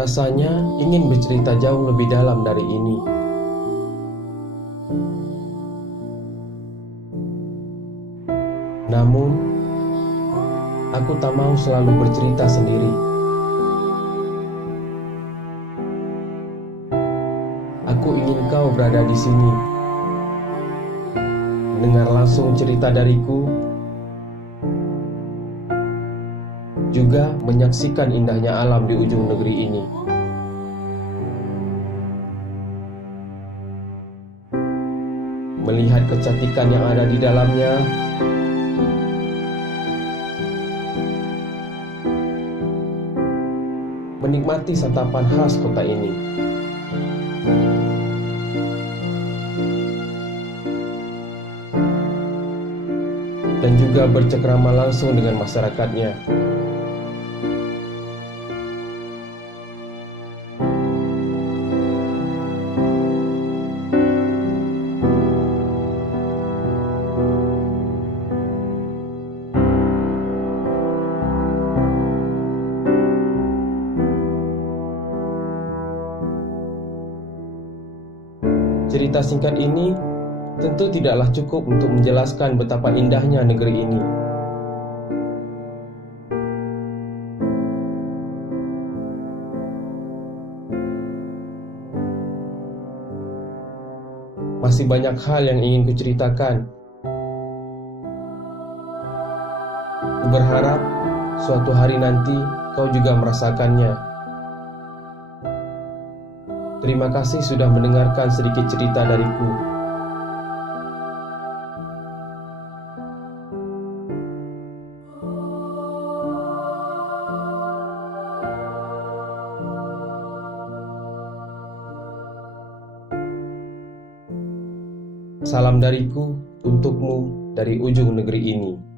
Rasanya ingin bercerita jauh lebih dalam dari ini. Namun, aku tak mau selalu bercerita sendiri. Aku ingin kau berada di sini, dengar langsung cerita dariku, juga menyaksikan indahnya alam di ujung negeri ini. Melihat kecantikan yang ada di dalamnya, menikmati santapan khas kota ini, dan juga bercengkrama langsung dengan masyarakatnya. Cerita singkat ini tentu tidaklah cukup untuk menjelaskan betapa indahnya negeri ini. Masih banyak hal yang ingin kuceritakan. Ku berharap suatu hari nanti kau juga merasakannya. Terima kasih sudah mendengarkan sedikit cerita dariku. Salam dariku untukmu dari ujung negeri ini.